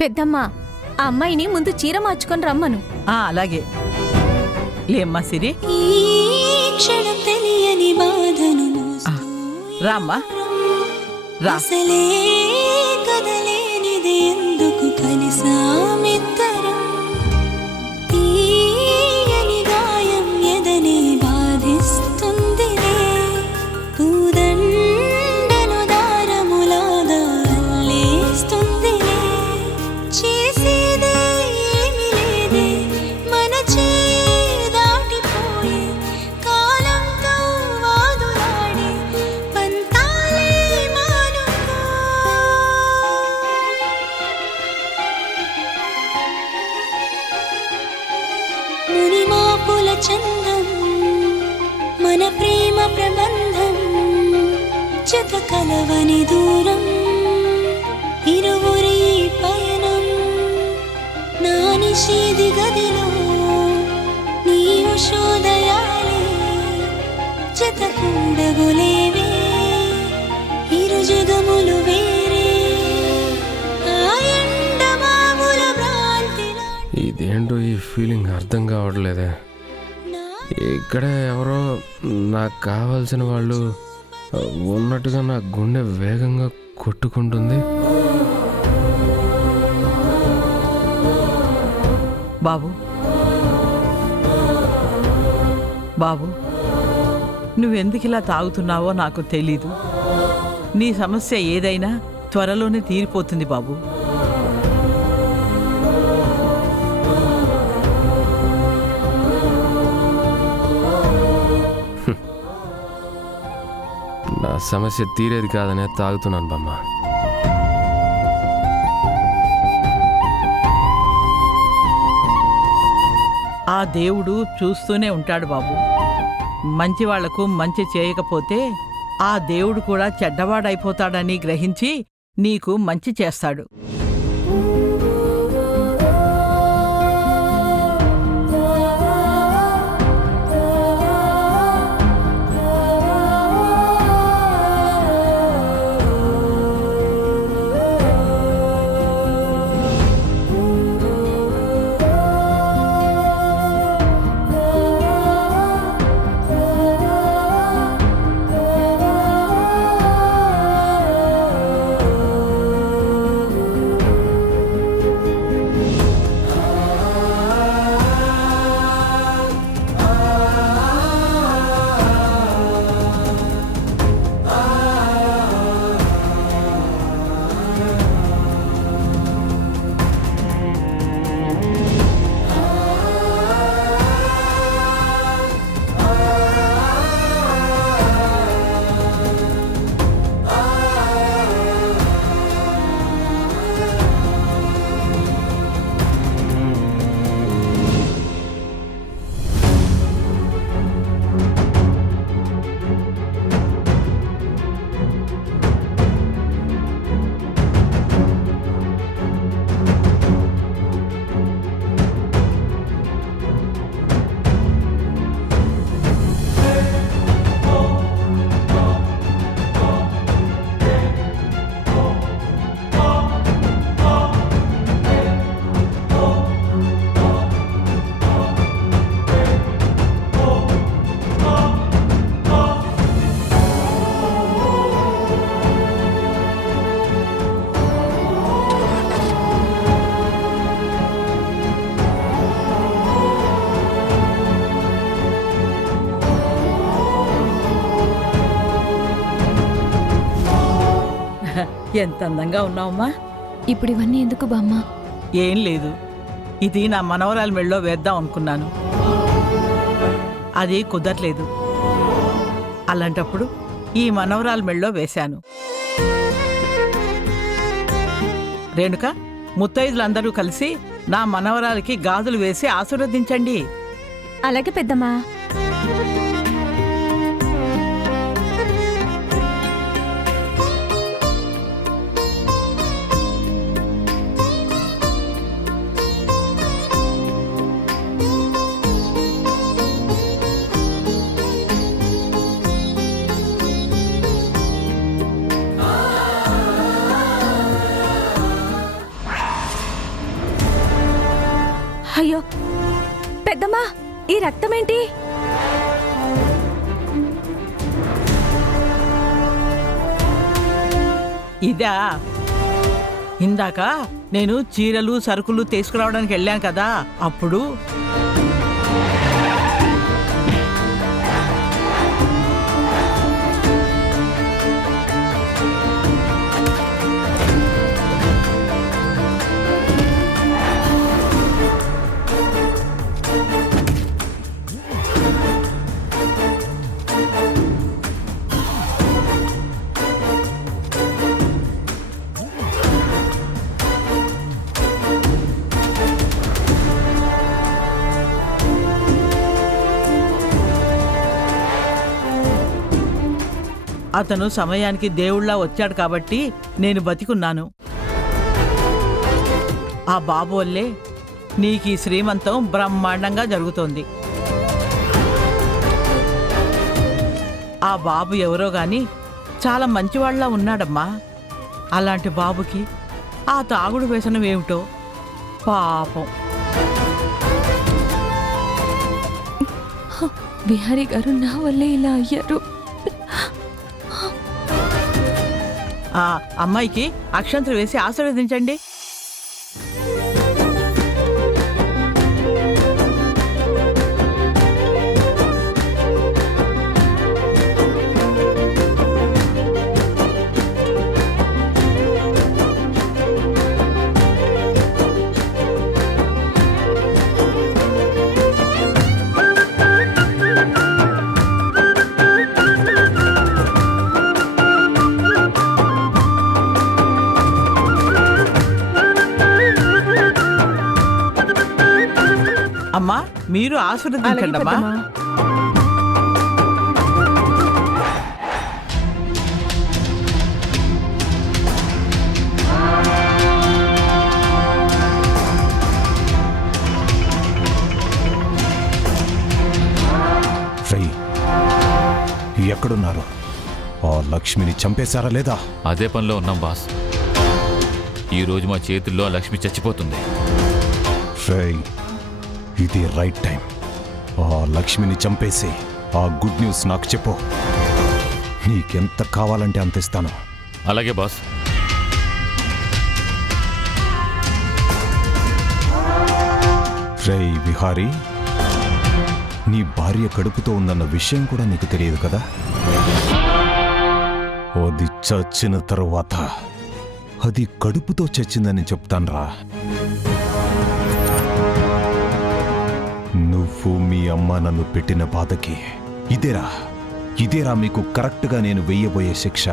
పెద్దమ్మా, ఆ అమ్మాయిని ముందు చీర మార్చుకొని రమ్మను. అలాగే లేమ్మా సిరి. ఈ క్షణం తెలియని బాధను రామ్మా రా. అసలే కదలేనిది ఎందుకు కలిసామిద్దరం తీయని గాయం ఎదనే బాధిస్తుందిలే పూదండను దారములాగా అల్లేస్తుందిలే చేసేదే ఏమీ లేదే మన దాటిపోయే కాలంతో వాదులాడే పంతాలే మానుకో మునిమాపుల చందం మన ప్రేమ ప్రబంధం జత కలవని దూరం ఇరువురి పయనం నా నిషేధి గదిలో నీ ఉషోదయాలే జత కూడగులేవే ఇరు జగములు వేరే ఆ ఎండమావుల భ్రాంతిలా ఇదేంటో ఈ ఫీలింగ్ అర్థం కావట్లేదే. ఇక్కడ ఎవరో నాకు కావాల్సిన వాళ్ళు ఉన్నట్టుగా నా గుండె వేగంగా కొట్టుకుంటుంది. బాబు బాబు నువ్వెందుకు ఇలా తాగుతున్నావో నాకు తెలీదు. నీ సమస్య ఏదైనా త్వరలోనే తీరిపోతుంది బాబు. నా సమస్య తీరేది కాదనే తాగుతున్నాను బామ్మ. ఆ దేవుడు చూస్తూనే ఉంటాడు బాబు. మంచి వాళ్లకు మంచి చేయకపోతే ఆ దేవుడు కూడా చెడ్డవాడైపోతాడని గ్రహించి నీకు మంచి చేస్తాడు. ఎంత అందంగా ఉన్నావమ్మా. ఇప్పుడు ఇవన్నీ ఎందుకు బామ్మ? ఏం లేదు, ఇది నా మనవరాల మెళ్ళో వేద్దాం అనుకున్నాను. అది కుదరలేదు. అలాంటప్పుడు ఈ మనవరాల మెళ్ళో వేశాను. రేణుక, ముత్తైదులందరూ కలిసి నా మనవరాలకి గాజులు వేసి ఆశీర్వదించండి. అలాగే పెద్దమ్మా. అయ్యో పెద్దమ్మా, ఈ రక్తమేంటి? ఇదా, ఇందాక నేను చీరలు సరుకులు తీసుకురావడానికి వెళ్ళాను కదా, అప్పుడు అతను సమయానికి దేవుళ్ళ వచ్చాడు కాబట్టి నేను బతికున్నాను. ఆ బాబు వల్లే నీకు ఈ శ్రీమంతం బ్రహ్మాండంగా జరుగుతోంది. ఆ బాబు ఎవరో గాని చాలా మంచివాళ్ల ఉన్నాడమ్మా. అలాంటి బాబుకి ఆ తాగుడు వ్యసనం ఏమిటో పాపం. విహారీ గారు నా వల్లే ఇలా అయ్యారు. ఆ అమ్మాయికి అక్షంతలు వేసి ఆశీర్వదించండి. అమ్మా, మీరు ఆశీర్వదించండి అమ్మా. రేయ్, ఎక్కడున్నారు? ఆ లక్ష్మిని చంపేశారా లేదా? అదే పనిలో ఉన్నాం బాస్. ఈరోజు మా చేతుల్లో ఆ లక్ష్మి చచ్చిపోతుంది. రేయ్, ఇది రైట్ టైం. ఆ లక్ష్మిని చంపేసి ఆ గుడ్ న్యూస్ నాకు చెప్పు. నీకెంత కావాలంటే అంత ఇస్తాను. అలాగే బాస్. రేయ్ విహారీ, నీ భార్య కడుపుతో ఉందన్న విషయం కూడా నీకు తెలియదు కదా? అది చచ్చిన తరువాత అది కడుపుతో చచ్చిందని చెప్తాన్రా. నువ్వు మీ అమ్మ నన్ను పెట్టిన బాధకి ఇదేరా మీకు కరెక్ట్గా నేను వెయ్యబోయే శిక్ష.